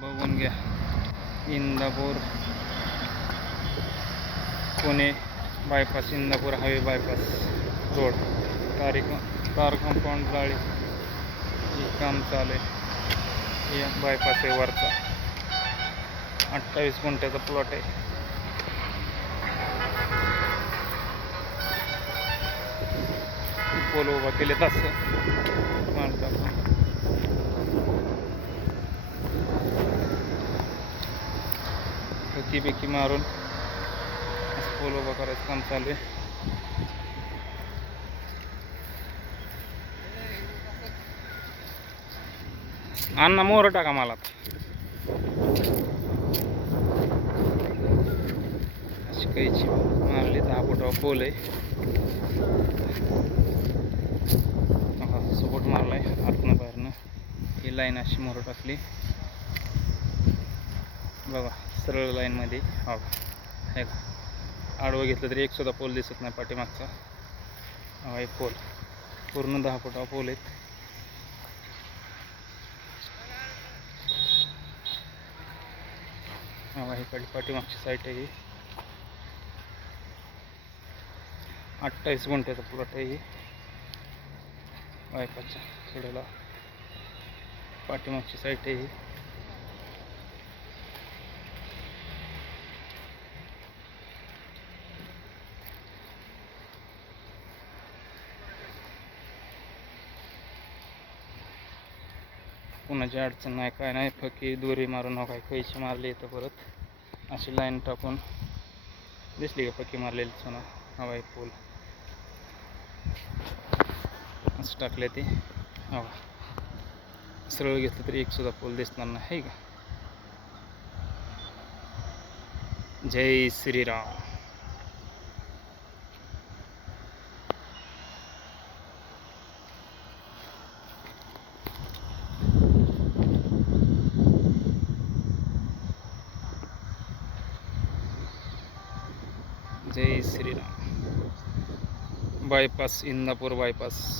बघून घ्या. Indapur Pune bypass, Indapur highway bypass road, car compound जाळी हे काम चालू आहे. हे बायपास आहे वरचा, 28 गुंठ्याचा प्लॉट आहे. पोल उभा केले तसं माल टाकून बेकी मारून पोल उभा करायचं काम चालू आहे. अण्णा मोहर टाका मला. अशी कैची मारली, 10 फुटावर पोल आहे. सपोर्ट मारलाय आतनं बाहेरनं. ही लाईन अशी मोहर टाकली बघा, सरळ लाईनमध्ये. हो हे आडवं घेतलं तरी एक सुद्धा पोल दिसत नाही पाठीमागचा. हा एक पोल पूर्ण 10 फुटावर पोल आहेत. हा इकडली पाठीमागची साईट आहे ही. 28 गुंठ्याचा प्लॉट आहे ही. बायपासच्या कडेला पाठीमागची साईट आहे ही. कुणाची अडचण नाही, काय नाही. फकी दोरी मारून हो काय कैची मारली येतं परत अशी लाईन टाकून. दिसली का फकी मारलेली चुना? हवा एक पोल असं टाकले ते. हवा सरळ घेतलं तरी एक सुद्धा पोल दिसणार नाही, है का? जय श्रीराम. जय श्रीराम. Bypass, Indapur bypass.